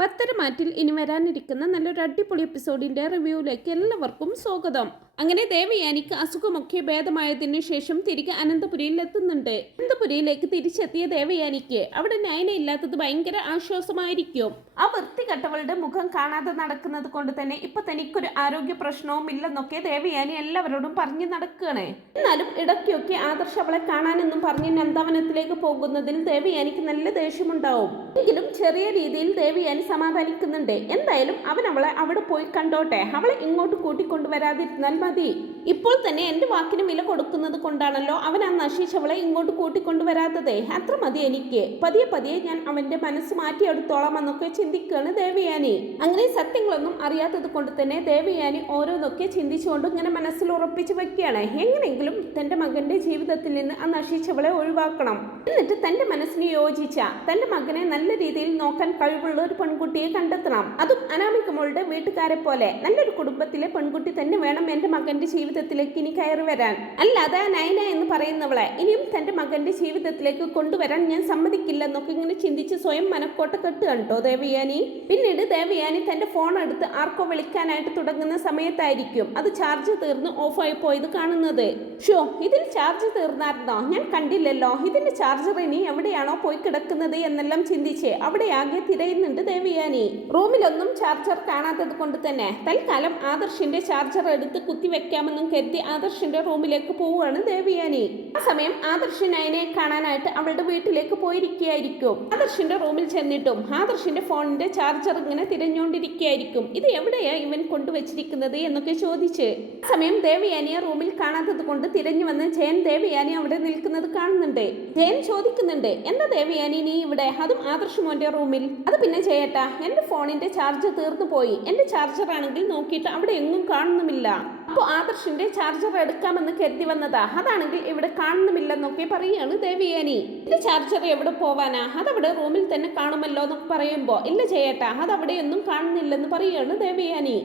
പത്തരമാറ്റിൽ ഇനി വരാനിരിക്കുന്ന നല്ലൊരു അടിപൊളി എപ്പിസോഡിന്റെ റിവ്യൂയിലേക്ക് എല്ലാവർക്കും സ്വാഗതം. അങ്ങനെ ദേവയാനിക്ക് അസുഖമൊക്കെ ഭേദമായതിനു ശേഷം തിരികെ അനന്തപുരിയിൽ എത്തുന്നുണ്ട്. അനന്തപുരിയിലേക്ക് തിരിച്ചെത്തിയ ദേവയാനിക്ക് അവിടെ നയന ഇല്ലാത്തത് ഭയങ്കര ആശ്വാസമായിരിക്കും. ആ വൃത്തികെട്ടവളുടെ മുഖം കാണാതെ നടക്കുന്നത് കൊണ്ട് തന്നെ ഇപ്പൊ തനിക്കൊരു ആരോഗ്യ പ്രശ്നവും ഇല്ലെന്നൊക്കെ ദേവയാനി എല്ലാവരോടും പറഞ്ഞു നടക്കുകയാണ്. എന്നാലും ഇടയ്ക്കൊക്കെ ആദർശ് അവളെ കാണാനെന്നും പറഞ്ഞ് നന്ദാവനത്തിലേക്ക് പോകുന്നതിൽ ദേവയാനിക്ക് നല്ല ദേഷ്യമുണ്ടാവും. എങ്കിലും ചെറിയ രീതിയിൽ ദേവയാനി സമാധാനിക്കുന്നുണ്ട്. എന്തായാലും അവൻ അവളെ അവിടെ പോയി കണ്ടോട്ടെ, അവളെ ഇങ്ങോട്ട് കൂട്ടിക്കൊണ്ടുവരാതിരുന്നാൽ മതി. ഇപ്പോൾ തന്നെ എന്റെ വാക്കിന് വില കൊടുക്കുന്നത് കൊണ്ടാണല്ലോ അവൻ ആ നശിച്ചവളെ ഇങ്ങോട്ട് കൂട്ടിക്കൊണ്ടുവരാത്തത്. അത്ര മതി എനിക്ക്. പതിയെ പതിയെ ഞാൻ അവന്റെ മനസ്സ് മാറ്റിയെടുത്തോളാം എന്നൊക്കെ ചിന്തിക്കുകയാണ് ദേവയാനി. അങ്ങനെ സത്യങ്ങളൊന്നും അറിയാത്തത് കൊണ്ട് തന്നെ ദേവയാനി ഓരോന്നൊക്കെ ചിന്തിച്ചുകൊണ്ട് ഇങ്ങനെ മനസ്സിൽ ഉറപ്പിച്ചു വെക്കുകയാണ്. എങ്ങനെയെങ്കിലും തന്റെ മകന്റെ ജീവിതത്തിൽ നിന്ന് ആ നശിച്ചവളെ ഒഴിവാക്കണം. എന്നിട്ട് തന്റെ മനസ്സിന് യോജിച്ച തന്റെ മകനെ നല്ല രീതിയിൽ നോക്കാൻ കഴിവുള്ള ഒരു പെൺകുട്ടിയെ കണ്ടെത്തണം. അതും അനാമികമോളുടെ വീട്ടുകാരെ പോലെ നല്ലൊരു കുടുംബത്തിലെ പെൺകുട്ടി തന്നെ വേണം എന്റെ മകന്റെ ജീവിതത്തിലേക്ക് ഇനി കയറി വരാൻ. അല്ലാതെ നയന എന്ന് പറയുന്നവളെ ഇനിയും തന്റെ മകന്റെ ജീവിതത്തിലേക്ക് കൊണ്ടുവരാൻ ഞാൻ സമ്മതിക്കില്ലെന്നൊക്കെ ഇങ്ങനെ ചിന്തിച്ച് സ്വയം മനക്കോട്ട കെട്ട് കണ്ടോ ദേവയാനി. പിന്നീട് ദേവയാനി തന്റെ ഫോൺ എടുത്ത് ആർക്കോ വിളിക്കാനായിട്ട് തുടങ്ങുന്ന സമയത്തായിരിക്കും അത് ചാർജ് തീർന്ന് ഓഫായി പോയത് കാണുന്നത്. ഷോ, ഇതിൽ ചാർജ് തീർന്നായിരുന്നോ? ഞാൻ കണ്ടില്ലല്ലോ. ഇതിന്റെ ചാർജർ ഇനി എവിടെയാണോ പോയി കിടക്കുന്നത് എന്നെല്ലാം ചിന്തിച്ച് അവിടെ ആകെ തിരയുന്നുണ്ട് ദേവയാനി. റൂമിലൊന്നും ചാർജർ കാണാത്തത് കൊണ്ട് തന്നെ തൽക്കാലം ആദർശിന്റെ ചാർജർ എടുത്ത് കുത്തിവെക്കാമെന്നും കരുതി ആദർശിന്റെ റൂമിലേക്ക് പോവുകയാണ് ദേവയാനി. ആ സമയം ആദർശ് നയനയെ കാണാനായിട്ട് അവളുടെ വീട്ടിലേക്ക് പോയിരിക്കുകയായിരിക്കും. ആദർശിന്റെ റൂമിൽ ചെന്നിട്ടും ആദർശിന്റെ ഫോണിന്റെ ചാർജർ ഇങ്ങനെ തിരഞ്ഞുകൊണ്ടിരിക്കുകയായിരിക്കും. ഇത് എവിടെയാ ഇവൻ കൊണ്ടുവച്ചിരിക്കുന്നത് എന്നൊക്കെ ചോദിച്ച്. ആ സമയം ദേവയാനിയെ റൂമിൽ കാണാത്തത് കൊണ്ട് തിരഞ്ഞു വന്ന് ജയൻ ദേവയാനി അവിടെ നിൽക്കുന്നത് കാണുന്നുണ്ട്. ജയൻ ചോദിക്കുന്നുണ്ട്, എന്താ ദേവയാനി നീ ഇവിടെ, അതും ആദർശ് മോന്റെ റൂമിൽ? അത് പിന്നെ ചേട്ടാ, എന്റെ ഫോണിന്റെ ചാർജ് തീർന്നു പോയി. എന്റെ ചാർജർ ആണെങ്കിൽ നോക്കിയിട്ട് അവിടെ എങ്ങും കാണുന്നുമില്ല. അപ്പോൾ ആദർശിന്റെ ചാർജർ എടുക്കാമെന്ന് കരുതി വന്നതാ, അതാണെങ്കിൽ ഇവിടെ കാണുന്നുമില്ലെന്നൊക്കെ പറയുകയാണ് ദേവയാനി. എന്റെ ചാർജർ എവിടെ പോവാനാ, അതവിടെ റൂമിൽ തന്നെ കാണുമല്ലോ എന്നൊക്കെ പറയുമ്പോ ഇല്ല ചേട്ടാ, അതവിടെയൊന്നും കാണുന്നില്ലെന്ന് പറയുകയാണ് ദേവയാനി.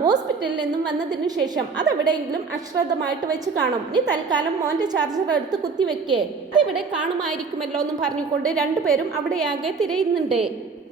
ഹോസ്പിറ്റലിൽ നിന്നും വന്നതിന് ശേഷം അതെവിടെയെങ്കിലും അശ്രദ്ധമായിട്ട് വെച്ച് കാണും. നീ തൽക്കാലം മോന്റെ ചാർജർ എടുത്ത് കുത്തിവെക്കേ, അതിവിടെ കാണുമായിരിക്കുമല്ലോ എന്നും പറഞ്ഞുകൊണ്ട് രണ്ടുപേരും അവിടെയാകെ തിരയുന്നുണ്ട്.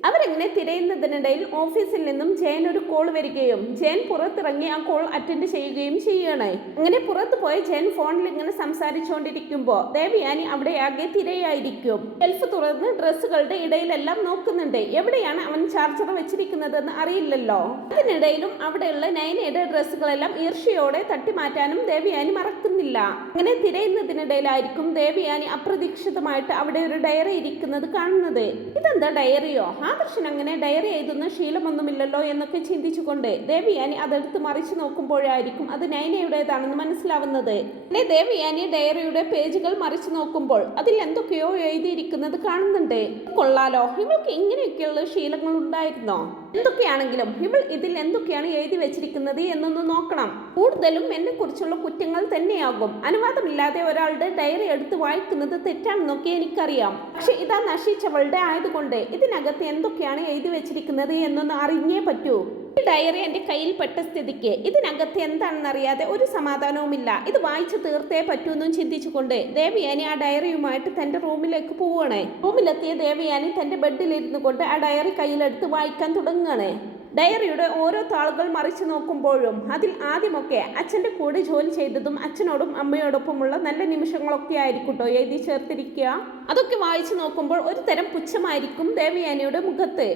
അവരെങ്ങനെ തിരയുന്നതിനിടയിൽ ഓഫീസിൽ നിന്നും ജയൻ ഒരു കോൾ വരികയും ജയൻ പുറത്തിറങ്ങി ആ കോൾ അറ്റൻഡ് ചെയ്യുകയും ചെയ്യണേ. അങ്ങനെ പുറത്തു പോയ ജയൻ ഫോണിൽ ഇങ്ങനെ സംസാരിച്ചുകൊണ്ടിരിക്കുമ്പോ ദേവയാനി അവിടെ ആകെ തിരയായിരിക്കും. ഷെൽഫ് തുറന്ന് ഡ്രസ്സുകളുടെ ഇടയിലെല്ലാം നോക്കുന്നുണ്ട്. എവിടെയാണ് അവൻ ചാർജർ വെച്ചിരിക്കുന്നതെന്ന് അറിയില്ലല്ലോ. അതിനിടയിലും അവിടെയുള്ള നയനയുടെ ഡ്രസ്സുകളെല്ലാം ഈർഷ്യയോടെ തട്ടി മാറ്റാനും ദേവയാനി മറക്കുന്നില്ല. അങ്ങനെ തിരയുന്നതിനിടയിലായിരിക്കും ദേവയാനി അപ്രതീക്ഷിതമായിട്ട് അവിടെ ഒരു ഡയറി ഇരിക്കുന്നത് കാണുന്നത്. ഇതെന്താ ഡയറിയോ? ആദർശൻ അങ്ങനെ ഡയറി എഴുതുന്ന ശീലമൊന്നുമില്ലല്ലോ എന്നൊക്കെ ചിന്തിച്ചുകൊണ്ട് ദേവയാനി അതെടുത്ത് മറിച്ചു നോക്കുമ്പോഴായിരിക്കും അത് നയനയുടേതാണെന്ന് മനസ്സിലാവുന്നത്. പിന്നെ ദേവയാനി ഡയറിയുടെ പേജുകൾ മറിച്ചു നോക്കുമ്പോൾ അതിൽ എന്തൊക്കെയോ എഴുതിയിരിക്കുന്നത് കാണുന്നുണ്ട്. കൊള്ളാലോ, ഇവൾക്ക് ഇങ്ങനെയൊക്കെയുള്ള ശീലങ്ങൾ ഉണ്ടായിരുന്നോ? എന്തൊക്കെയാണെങ്കിലും ഇവൾ ഇതിൽ എന്തൊക്കെയാണ് എഴുതി വെച്ചിരിക്കുന്നത് എന്നൊന്ന് നോക്കണം. കൂടുതലും എന്നെ കുറിച്ചുള്ള കുറ്റങ്ങൾ തന്നെയാകും. അനുവാദമില്ലാതെ ഒരാളുടെ ഡയറി എടുത്ത് വായിക്കുന്നത് തെറ്റാണെന്നൊക്കെ എനിക്കറിയാം. പക്ഷെ ഇതാ നശിച്ചവളുടെ ആയതുകൊണ്ട് ഇതിനകത്ത് എന്തൊക്കെയാണ് എഴുതി വെച്ചിരിക്കുന്നത് എന്നൊന്ന് അറിഞ്ഞേ പറ്റൂ. ഈ ഡയറി എന്റെ കയ്യിൽ പെട്ട സ്ഥിതിക്ക് ഇതിനകത്ത് എന്താണെന്നറിയാതെ ഒരു സമാധാനവുമില്ല. ഇത് വായിച്ചു തീർത്തേ പറ്റൂന്നും ചിന്തിച്ചുകൊണ്ട് ദേവയാനി ആ ഡയറിയുമായിട്ട് തന്റെ റൂമിലേക്ക് പോവുകയാണ്. റൂമിലെത്തിയ ദേവയാനി തന്റെ ബെഡിലിരുന്നു കൊണ്ട് ആ ഡയറി കയ്യിലെടുത്ത് വായിക്കാൻ തുടങ്ങുകയാണ്. ഡയറിയുടെ ഓരോ താളുകൾ മറിച്ചു നോക്കുമ്പോഴും അതിൽ ആദ്യമൊക്കെ അച്ഛൻ്റെ കൂടെ ജോലി ചെയ്തതും അച്ഛനോടും അമ്മയോടൊപ്പമുള്ള നല്ല നിമിഷങ്ങളൊക്കെ ആയിരിക്കട്ടോ എഴുതി ചേർത്തിരിക്കുക. അതൊക്കെ വായിച്ചു നോക്കുമ്പോൾ ഒരു തരം പുച്ഛമായിരിക്കും ദേവയാനിയുടെ മുഖത്ത്.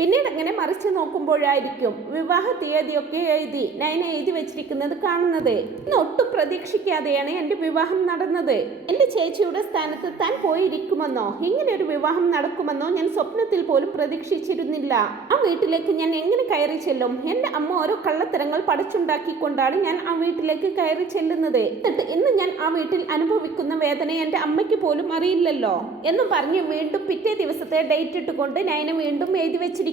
പിന്നീട് അങ്ങനെ മറിച്ച് നോക്കുമ്പോഴായിരിക്കും വിവാഹ തീയതിയൊക്കെ എഴുതി നയന എഴുതി വെച്ചിരിക്കുന്നത് കാണുന്നത്. ഇന്ന് ഒട്ടും പ്രതീക്ഷിക്കാതെയാണ് എൻ്റെ വിവാഹം നടന്നത്. എൻ്റെ ചേച്ചിയുടെ സ്ഥാനത്ത് താൻ പോയിരിക്കുമെന്നോ ഇങ്ങനെ ഒരു വിവാഹം നടക്കുമെന്നോ ഞാൻ സ്വപ്നത്തിൽ പോലും പ്രതീക്ഷിച്ചിരുന്നില്ല. ആ വീട്ടിലേക്ക് ഞാൻ എങ്ങനെ കയറി ചെല്ലും? എൻ്റെ അമ്മ ഓരോ കള്ളത്തരങ്ങൾ പഠിച്ചുണ്ടാക്കിക്കൊണ്ടാണ് ഞാൻ ആ വീട്ടിലേക്ക് കയറി ചെല്ലുന്നത്. എന്നിട്ട് ഇന്ന് ഞാൻ ആ വീട്ടിൽ അനുഭവിക്കുന്ന വേദന എൻ്റെ അമ്മയ്ക്ക് പോലും അറിയില്ലല്ലോ എന്നും പറഞ്ഞ് വീണ്ടും പിറ്റേ ദിവസത്തെ ഡേറ്റ് ഇട്ടുകൊണ്ട് നയന വീണ്ടും എഴുതി വെച്ചിരിക്കും.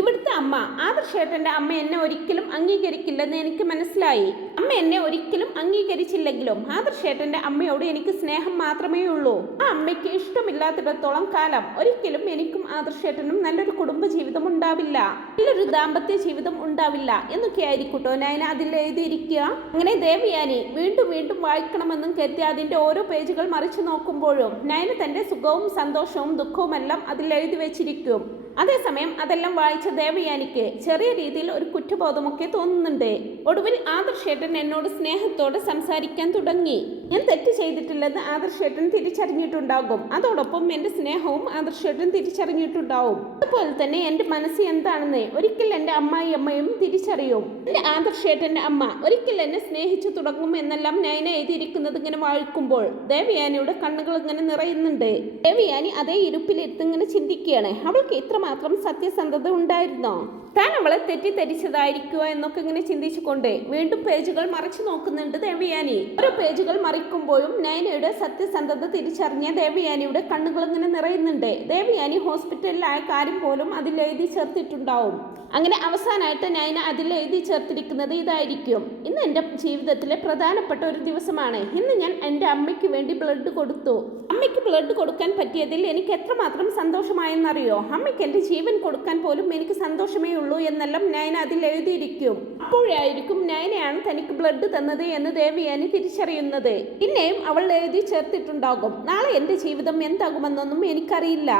ഇവിടുത്തെ അമ്മ ആദർശേട്ടന്റെ അമ്മ എന്നെ ഒരിക്കലും അംഗീകരിക്കില്ലെന്ന് എനിക്ക് മനസ്സിലായി. അമ്മ എന്നെ ഒരിക്കലും അംഗീകരിച്ചില്ലെങ്കിലും ആദർശേട്ടന്റെ അമ്മയോട് എനിക്ക് സ്നേഹം മാത്രമേ ഉള്ളൂ. ആ അമ്മയ്ക്ക് ഇഷ്ടമില്ലാത്തിടത്തോളം കാലം ഒരിക്കലും എനിക്കും ആദർശേട്ടനും നല്ലൊരു കുടുംബ ജീവിതം ഉണ്ടാവില്ല, നല്ലൊരു ദാമ്പത്യ ജീവിതം ഉണ്ടാവില്ല എന്നൊക്കെ ആയിരിക്കട്ടോ നയന അതിൽ എഴുതിയിരിക്കുക. അങ്ങനെ ദേവയാനി വീണ്ടും വീണ്ടും വായിക്കണമെന്നും കരുതി അതിന്റെ ഓരോ പേജുകൾ മറിച്ചു നോക്കുമ്പോഴും നയന തന്റെ സുഖവും സന്തോഷവും ദുഃഖവും എല്ലാം അതിൽ എഴുതി വെച്ചിരിക്കും. അതേസമയം അതെല്ലാം വായിച്ച ദേവയാനിക്ക് ചെറിയ രീതിയിൽ ഒരു കുറ്റബോധമൊക്കെ തോന്നുന്നുണ്ട്. ഒടുവിൽ ആദർശേട്ടൻ എന്നോട് സ്നേഹത്തോടെ സംസാരിക്കാൻ തുടങ്ങി. ഞാൻ തെറ്റ് ചെയ്തിട്ടില്ലെന്ന് ആദർശേട്ടൻ തിരിച്ചറിഞ്ഞിട്ടുണ്ടാകും. അതോടൊപ്പം എന്റെ സ്നേഹവും ആദർശേട്ടൻ തിരിച്ചറിഞ്ഞിട്ടുണ്ടാവും. അതുപോലെ തന്നെ എന്റെ മനസ്സ് എന്താണെന്ന് ഒരിക്കൽ എന്റെ അമ്മായിയമ്മയും തിരിച്ചറിയും. എന്റെ ആദർശേട്ടന്റെ അമ്മ ഒരിക്കൽ എന്നെ സ്നേഹിച്ചു തുടങ്ങും എന്നെല്ലാം നയന എഴുതിയിരിക്കുന്നത് ഇങ്ങനെ വായിക്കുമ്പോൾ ദേവയാനിയുടെ കണ്ണുകൾ ഇങ്ങനെ നിറയുന്നുണ്ട്. ദേവയാനി അതേ ഇരുപ്പിലിരുത്തിങ്ങനെ ചിന്തിക്കുകയാണ്. അവൾക്ക് ഇത്രമാത്രം സത്യസന്ധത ഉണ്ടായിരുന്നോ? താൻ അവളെ തെറ്റിദ്ധരിച്ചതായിരിക്കുക എന്നൊക്കെ ഇങ്ങനെ ചിന്തിച്ചുകൊണ്ട് വീണ്ടും പേജുകൾ മറിച്ചു നോക്കുന്നുണ്ട് ദേവയാനി. ഓരോ പേജുകൾ മറിക്കുമ്പോഴും നയനയുടെ സത്യസന്ധത തിരിച്ചറിഞ്ഞ ദേവയാനിയുടെ കണ്ണുകൾ ഇങ്ങനെ നിറയുന്നുണ്ട്. ദേവയാനി ഹോസ്പിറ്റലിലായ കാര്യം പോലും അതിൽ എഴുതി ചേർത്തിട്ടുണ്ടാവും. അങ്ങനെ അവസാനമായിട്ട് നയന അതിൽ എഴുതി ചേർത്തിരിക്കുന്നത് ഇതായിരിക്കും: ഇന്ന് എൻ്റെ ജീവിതത്തിലെ പ്രധാനപ്പെട്ട ഒരു ദിവസമാണ്. ഇന്ന് ഞാൻ എൻ്റെ അമ്മയ്ക്ക് വേണ്ടി ബ്ലഡ് കൊടുത്തു. അമ്മയ്ക്ക് ബ്ലഡ് കൊടുക്കാൻ പറ്റിയതിൽ എനിക്ക് എത്രമാത്രം സന്തോഷമായെന്നറിയോ? അമ്മയ്ക്ക് എൻ്റെ ജീവൻ കൊടുക്കാൻ പോലും എനിക്ക് സന്തോഷമേ ഉള്ളൂ എന്നെല്ലാം നയന അതിൽ എഴുതിയിരിക്കും. അപ്പോഴായിരിക്കും നയനയാണ് തനിക്ക് ബ്ലഡ് തന്നത് എന്ന് ദേവയാനി തിരിച്ചറിയുന്നത്. പിന്നെയും അവൾ എഴുതി ചേർത്തിട്ടുണ്ടാകും: നാളെ എൻ്റെ ജീവിതം എന്താകുമെന്നൊന്നും എനിക്കറിയില്ല.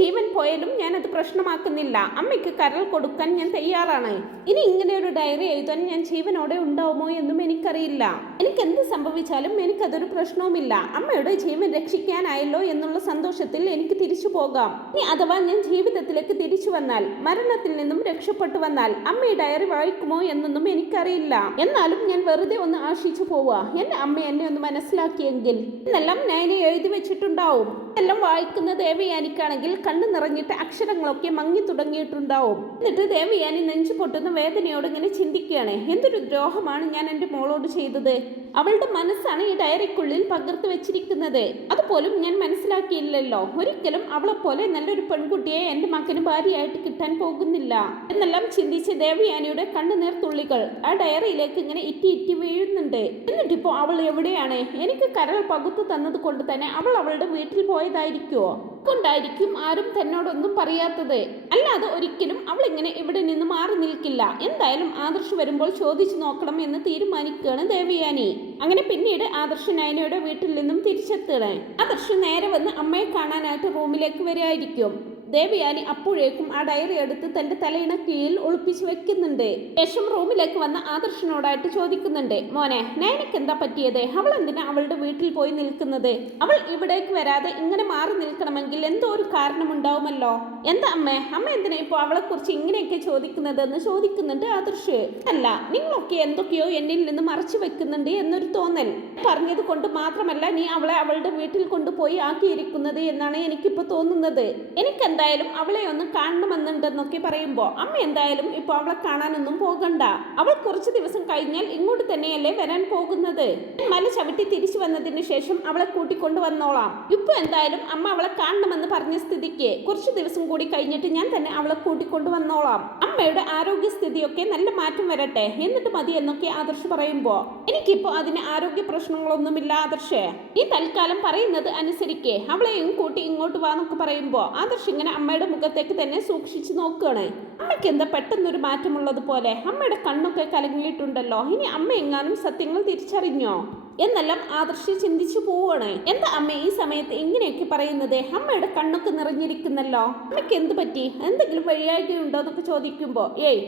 ജീവൻ പോയാലും ഞാൻ അത് പ്രശ്നമാക്കുന്നില്ല. അമ്മയ്ക്ക് കരൾ കൊടുക്കാൻ ഞാൻ തയ്യാറാണ്. ഇനി ഇങ്ങനെ ഒരു ഡയറി എഴുതാൻ ഞാൻ ജീവനോടെ ഉണ്ടാവുമോ എന്നും എനിക്കറിയില്ല. എനിക്ക് എന്ത് സംഭവിച്ചാലും എനിക്കതൊരു പ്രശ്നവുമില്ല. അമ്മയുടെ ജീവൻ രക്ഷിക്കാനായല്ലോ എന്നുള്ള സന്തോഷത്തിൽ എനിക്ക് തിരിച്ചു പോകാം. ഇനി അഥവാ ഞാൻ ജീവിതത്തിലേക്ക് തിരിച്ചു വന്നാൽ, മരണത്തിൽ നിന്നും രക്ഷപ്പെട്ടു വന്നാൽ, അമ്മ ഈ ഡയറി വായിക്കുമോ എന്നൊന്നും എനിക്കറിയില്ല. എന്നാലും ഞാൻ വെറുതെ ഒന്ന് ആശിച്ചു പോവുക, എന്റെ അമ്മ എന്നെ ഒന്ന് മനസ്സിലാക്കിയെങ്കിൽ എന്നെല്ലാം നയന എഴുതി വെച്ചിട്ടുണ്ടാവും. എല്ലാം വായിക്കുന്ന ദേവയാനിക്കാണെങ്കിൽ കണ്ണു നിറഞ്ഞിട്ട് അക്ഷരങ്ങളൊക്കെ മങ്ങി തുടങ്ങിയിട്ടുണ്ടാവും. എന്നിട്ട് ദേവയാനി നെഞ്ചു പൊട്ടുന്ന വേദനയോട് ഇങ്ങനെ ചിന്തിക്കുകയാണ്: എന്തൊരു ദ്രോഹമാണ് ഞാൻ എൻ്റെ മോളോട് ചെയ്തത്. അവളുടെ മനസ്സാണ് ഈ ഡയറിക്കുള്ളിൽ പകർത്തി വെച്ചിരിക്കുന്നത്. അതുപോലും ഞാൻ മനസ്സിലാക്കിയില്ലല്ലോ. ഒരിക്കലും അവളെപ്പോലെ നല്ലൊരു പെൺകുട്ടിയെ എൻ്റെ മകന് ഭാര്യയായിട്ട് കിട്ടാൻ പോകുന്നില്ല എന്നെല്ലാം ചിന്തിച്ച് ദേവയാനിയുടെ കണ്ണുനീർ തുള്ളികൾ ആ ഡയറിയിലേക്ക് ഇങ്ങനെ ഇറ്റി ഇറ്റി വീഴുന്നുണ്ട്. എന്നിട്ടിപ്പോ അവൾ എവിടെയാണ്? എനിക്ക് കരൾ പകുത്തു തന്നത് കൊണ്ട് തന്നെ അവൾ അവളുടെ വീട്ടിൽ പോയതായിരിക്കുമോ? കൊണ്ടായിരിക്കും ആരും തന്നോടൊന്നും പറയാത്തത്. അല്ലാതെ ഒരിക്കലും അവൾ ഇങ്ങനെ ഇവിടെ നിന്ന് മാറി നിൽക്കില്ല. എന്തായാലും ആദർശ് വരുമ്പോൾ ചോദിച്ചു നോക്കണം എന്ന് തീരുമാനിക്കുകയാണ് ദേവയാനി. അങ്ങനെ പിന്നീട് ആദർശ് നയനയുടെ വീട്ടിൽ നിന്നും തിരിച്ചെത്തുകയാണ്. ആദർശ് നേരെ വന്ന് അമ്മയെ കാണാനായിട്ട് റൂമിലേക്ക് വരികയായിരിക്കും. ദേവയാനി അപ്പോഴേക്കും ആ ഡയറി എടുത്ത് തന്റെ തലയിണ കീഴിൽ ഒളിപ്പിച്ചു വെക്കുന്നുണ്ട്. ശേഷം റൂമിലേക്ക് വന്ന ആദർശനോടായിട്ട് ചോദിക്കുന്നുണ്ട്: മോനെ, നയനക്ക് എന്താ പറ്റിയത്? അവൾ എന്തിനാ അവളുടെ വീട്ടിൽ പോയി നിൽക്കുന്നത്? അവൾ ഇവിടേക്ക് വരാതെ ഇങ്ങനെ മാറി നിൽക്കണമെങ്കിൽ എന്തോ ഒരു കാരണമുണ്ടാവുമല്ലോ. എന്താ അമ്മ എന്തിനാ ഇപ്പോൾ അവളെ കുറിച്ച് ഇങ്ങനെയൊക്കെ ചോദിക്കുന്നതെന്ന് ചോദിക്കുന്നുണ്ട് ആദർശ്. അല്ല, നിങ്ങളൊക്കെ എന്തൊക്കെയോ എന്നിൽ നിന്ന് മറച്ചു വെക്കുന്നുണ്ട് എന്നൊരു തോന്നൽ. പറഞ്ഞത് കൊണ്ട് മാത്രമല്ല നീ അവളെ അവളുടെ വീട്ടിൽ കൊണ്ടുപോയി ആക്കിയിരിക്കുന്നത് എന്നാണ് എനിക്കിപ്പോൾ തോന്നുന്നത്. എനിക്കെന്തായാലും അവളെ ഒന്ന് കാണണമെന്നുണ്ടെന്നൊക്കെ പറയുമ്പോൾ അമ്മ എന്തായാലും ഇപ്പൊ അവളെ കാണാനൊന്നും പോകണ്ട. അവൾ കുറച്ച് ദിവസം കഴിഞ്ഞാൽ ഇങ്ങോട്ട് തന്നെയല്ലേ വരാൻ പോകുന്നത്. മല ചവിട്ടി തിരിച്ചു വന്നതിന് ശേഷം അവളെ കൂട്ടിക്കൊണ്ടു വന്നോളാം. ഇപ്പൊ എന്തായാലും അമ്മ അവളെ കാണണമെന്ന് പറഞ്ഞ സ്ഥിതിക്ക് കുറച്ച് ദിവസം കൂടി കഴിഞ്ഞിട്ട് ഞാൻ തന്നെ അവളെ കൂട്ടിക്കൊണ്ടു വന്നോളാം. അമ്മയുടെ ആരോഗ്യസ്ഥിതിയൊക്കെ നല്ല മാറ്റം വരട്ടെ, എന്നിട്ട് മതി എന്നൊക്കെ ആദർശ് പറയുമ്പോ എനിക്കിപ്പോ അതിന് ആരോഗ്യ പ്രശ്നങ്ങളൊന്നുമില്ല ആദർശ്. ഈ തൽക്കാലം പറയുന്നത് അനുസരിക്കേ, അവളെയും കൂട്ടി ഇങ്ങോട്ട് വാന്നൊക്കെ പറയുമ്പോ ആദർശ് ഇങ്ങനെ അമ്മയുടെ മുഖത്തേക്ക് തന്നെ സൂക്ഷിച്ചു നോക്കുകയാണ്. അമ്മയ്ക്ക് എന്താ പെട്ടെന്നൊരു മാറ്റമുള്ളത് പോലെ? അമ്മയുടെ കണ്ണൊക്കെ കലങ്ങിയിട്ടുണ്ടല്ലോ. ഇനി അമ്മ എങ്ങാനും സത്യങ്ങൾ തിരിച്ചറിഞ്ഞോ എന്നെല്ലാം ആദർശ് ചിന്തിച്ചു പോവാണ്. എന്താ അമ്മ ഈ സമയത്ത് ഇങ്ങനെയൊക്കെ പറയുന്നത്? അമ്മയുടെ കണ്ണൊക്കെ നിറഞ്ഞിരിക്കുന്നല്ലോ. അമ്മയ്ക്ക് എന്ത് പറ്റി? എന്തെങ്കിലും വഴിയാകുണ്ടോ എന്നൊക്കെ ചോദിക്കുമ്പോ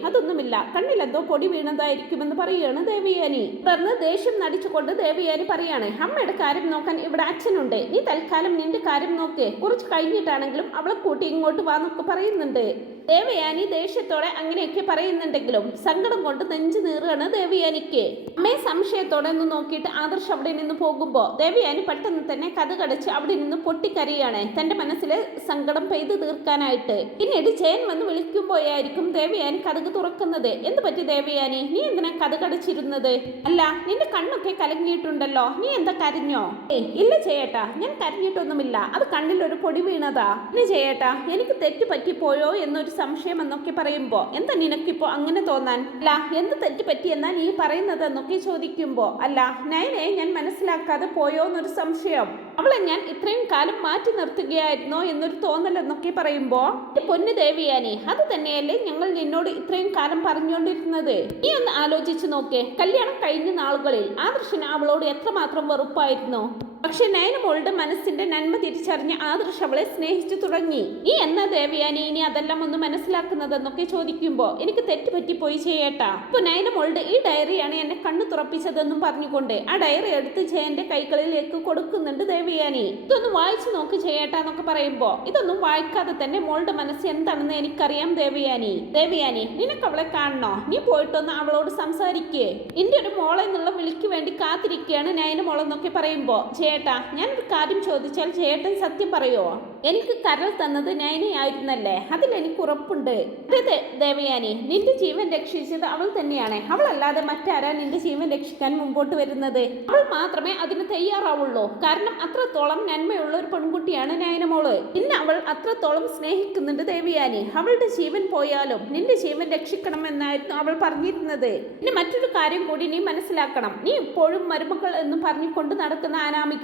അതൊന്നുമില്ല, കണ്ണിലെന്തോ പൊടി വീണതായിരിക്കുമെന്ന് പറയുകയാണ് ദേവയാനി. തുടർന്ന് ദേഷ്യം നടിച്ചുകൊണ്ട് ദേവയാനി പറയാണ്: അമ്മയുടെ കാര്യം നോക്കാൻ ഇവിടെ അച്ഛനുണ്ട്. നീ തൽക്കാലം നിന്റെ കാര്യം നോക്ക്. കുറച്ച് കഴിഞ്ഞിട്ടാണെങ്കിലും അവളെ കൂട്ടി ഇങ്ങോട്ട് വാന്നൊക്കെ പറയുന്നുണ്ട്. ദേവയാനി ദേഷ്യത്തോടെ അങ്ങനെയൊക്കെ പറയുന്നുണ്ടെങ്കിലും സങ്കടം കൊണ്ട് നെഞ്ചു നീറുകയാണ് ദേവയാനിക്ക്. അമ്മയെ സംശയത്തോടെ ഒന്ന് നോക്കിയിട്ട് ആദർശ് അവിടെ നിന്ന് പോകുമ്പോ ദേവയാനി പെട്ടെന്ന് തന്നെ കഥകടച്ച് അവിടെ നിന്ന് പൊട്ടിക്കരയാണ്, തന്റെ മനസ്സിലെ സങ്കടം പെയ്തു തീർക്കാനായിട്ട്. പിന്നീട് ജയൻ വന്ന് വിളിക്കുമ്പോഴായിരിക്കും ദേവയാനി കഥക് തുറക്കുന്നത്. എന്ത് പറ്റി ദേവയാനി? നീ എന്തിനാ കഥകടച്ചിരുന്നത്? അല്ല, നിന്റെ കണ്ണൊക്കെ കലങ്ങിയിട്ടുണ്ടല്ലോ, നീ എന്താ കരഞ്ഞോ? ഇല്ല ചേട്ടാ, ഞാൻ കരഞ്ഞിട്ടൊന്നുമില്ല. അത് കണ്ണിലൊരു പൊടി വീണതാ. ഇനി ചേട്ടാ, എനിക്ക് തെറ്റ് പറ്റിപ്പോയോ എന്നൊരു സംശയം എന്നൊക്കെ പറയുമ്പോ എന്താ നിനക്കിപ്പോ അങ്ങനെ തോന്നാൻ? അല്ല, എന്ത് തെറ്റ് പറ്റിയെന്നാ നീ പറയുന്നത് എന്നൊക്കെ ചോദിക്കുമ്പോ അല്ല, നയനെ ഞാൻ മനസ്സിലാക്കാതെ പോയോ എന്നൊരു സംശയം. അവളെ ഞാൻ ഇത്രയും കാലം മാറ്റി നിർത്തുകയായിരുന്നോ എന്നൊരു തോന്നൽ എന്നൊക്കെ പറയുമ്പോ പൊന്നു ദേവിയാനി, അത് തന്നെയല്ലേ ഞങ്ങൾ നിന്നോട് ഇത്രയും കാലം പറഞ്ഞുകൊണ്ടിരുന്നത്. നീ ഒന്ന് ആലോചിച്ചു നോക്കേ, കല്യാണം കഴിഞ്ഞ നാളുകളിൽ ആദർശന് അവളോട് എത്രമാത്രം വെറുപ്പായിരുന്നു. പക്ഷെ നയനമോളുടെ മനസ്സിന്റെ നന്മ തിരിച്ചറിഞ്ഞ് ആദർശ് അവളെ സ്നേഹിച്ചു തുടങ്ങി. നീ എന്നാ ദേവയാനി ഇനി അതെല്ലാം ഒന്ന് മനസ്സിലാക്കുന്നതെന്നൊക്കെ ചോദിക്കുമ്പോ എനിക്ക് തെറ്റുപറ്റിപ്പോയി ചേട്ടാ. ഇപ്പൊ നയനമോളുടെ ഈ ഡയറിയാണ് എന്നെ കണ്ണു തുറപ്പിച്ചതെന്നും പറഞ്ഞുകൊണ്ട് ആ ഡയറി എടുത്ത് ജയന്റെ കൈകളിലേക്ക് കൊടുക്കുന്നുണ്ട് ദേവയാനി. ഇതൊന്ന് വായിച്ചു നോക്ക് ചേട്ടാ എന്നൊക്കെ പറയുമ്പോ ഇതൊന്നും വായിക്കാതെ തന്നെ മോളുടെ മനസ്സ് എന്താണെന്ന് എനിക്കറിയാം ദേവയാനി. ദേവയാനി നിനക്ക് അവളെ കാണണോ? നീ പോയിട്ടൊന്ന് അവളോട് സംസാരിക്കേ. എന്റെ ഒരു മോളെ എന്നുള്ള വിളിക്ക് വേണ്ടി കാത്തിരിക്കുകയാണ് നയനമോളെന്നൊക്കെ പറയുമ്പോ ചേട്ടാ ഞാനൊരു കാര്യം ചോദിച്ചാൽ ചേട്ടൻ സത്യം പറയുമോ? എനിക്ക് കരൾ തന്നത് നയനയായിരുന്നല്ലേ? അതിലെനിക്ക് ഉറപ്പുണ്ട്. അതെ ദേവയാനി, നിന്റെ ജീവൻ രക്ഷിച്ചത് അവൾ തന്നെയാണ്. അവളല്ലാതെ മറ്റാരാ നിന്റെ ജീവൻ രക്ഷിക്കാൻ മുമ്പോട്ട് വരുന്നത്? അവൾ മാത്രമേ അതിന് തയ്യാറാവുള്ളൂ. കാരണം അത്രത്തോളം നന്മയുള്ള ഒരു പെൺകുട്ടിയാണ് നയനമോള്. നിന്നെ അവൾ അത്രത്തോളം സ്നേഹിക്കുന്നുണ്ട് ദേവയാനി. അവളുടെ ജീവൻ പോയാലും നിന്റെ ജീവൻ രക്ഷിക്കണമെന്നായിരുന്നു അവൾ പറഞ്ഞിരുന്നത്. ഇനി മറ്റൊരു കാര്യം കൂടി നീ മനസ്സിലാക്കണം. നീ ഇപ്പോഴും മരുമകൾ എന്ന് പറഞ്ഞുകൊണ്ട് നടക്കുന്ന അനാമിക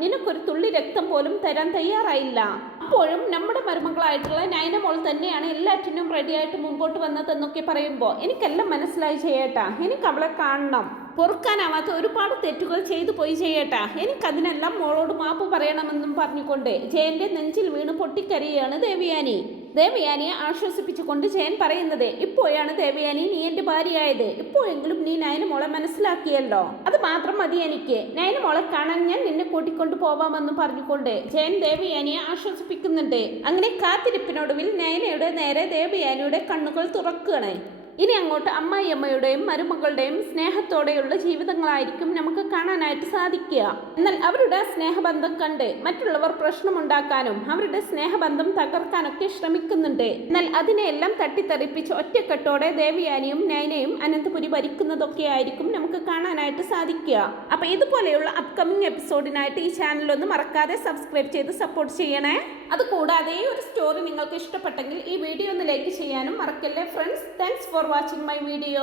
നിനക്കൊരു തുള്ളി രക്തം പോലും തരാൻ തയ്യാറായില്ല. അപ്പോഴും നമ്മുടെ മരുമകളായിട്ടുള്ള നയനമോൾ തന്നെയാണ് എല്ലാറ്റിനും റെഡിയായിട്ട് മുമ്പോട്ട് വന്നതെന്നൊക്കെ പറയുമ്പോൾ എനിക്കെല്ലാം മനസ്സിലായി ചേട്ടാ. എനിക്ക് അവളെ കാണണം. പൊറുക്കാനാവാത്ത ഒരുപാട് തെറ്റുകൾ ചെയ്തു പോയി ചെയ്യട്ടാ. എനിക്കതിനെല്ലാം മോളോട് മാപ്പ് പറയണമെന്നും പറഞ്ഞുകൊണ്ട് ജയന്റെ നെഞ്ചിൽ വീണ് പൊട്ടിക്കരയാണ് ദേവയാനി. ദേവയാനിയെ ആശ്വസിപ്പിച്ചുകൊണ്ട് ജയൻ പറയുന്നത് ഇപ്പോഴാണ് ദേവയാനി നീ എന്റെ ഭാര്യയായത്. ഇപ്പോഴെങ്കിലും നീ നയനമോളെ മനസ്സിലാക്കിയല്ലോ. അത് മാത്രം മതി എനിക്ക്. നയനമോളെ കാണാൻ ഞാൻ നിന്നെ കൂട്ടിക്കൊണ്ടു പോവാമെന്ന് പറഞ്ഞുകൊണ്ട് ജയൻ ദേവയാനിയെ ആശ്വസിപ്പിക്കുന്നുണ്ട്. അങ്ങനെ കാത്തിരിപ്പിനൊടുവിൽ നയനയുടെ നേരെ ദേവയാനിയുടെ കണ്ണുകൾ തുറക്കുകയാണ്. ഇനി അങ്ങോട്ട് അമ്മായിയമ്മയുടെയും മരുമകളുടെയും സ്നേഹത്തോടെയുള്ള ജീവിതങ്ങളായിരിക്കും നമുക്ക് കാണാനായിട്ട് സാധിക്കുക. എന്നാൽ അവരുടെ സ്നേഹബന്ധം കണ്ട് മറ്റുള്ളവർ പ്രശ്നമുണ്ടാക്കാനും അവരുടെ സ്നേഹബന്ധം തകർക്കാനൊക്കെ ശ്രമിക്കുന്നുണ്ട്. എന്നാൽ അതിനെയെല്ലാം തട്ടിത്തെറിപ്പിച്ച് ഒറ്റക്കെട്ടോടെ ദേവയാനിയും നയനയും അനന്തപുരി ഭരിക്കുന്നതൊക്കെ ആയിരിക്കും നമുക്ക് കാണാനായിട്ട് സാധിക്കുക. അപ്പൊ ഇതുപോലെയുള്ള അപ്കമിങ് എപ്പിസോഡിനായിട്ട് ഈ ചാനൽ ഒന്ന് മറക്കാതെ സബ്സ്ക്രൈബ് ചെയ്ത് സപ്പോർട്ട് ചെയ്യണേ. അതുകൂടാതെ ഈ ഒരു സ്റ്റോറി നിങ്ങൾക്ക് ഇഷ്ടപ്പെട്ടെങ്കിൽ ഈ വീഡിയോ ഒന്ന് ലൈക്ക് ചെയ്യാനും മറക്കല്ലേ friends. Thanks for watching my video.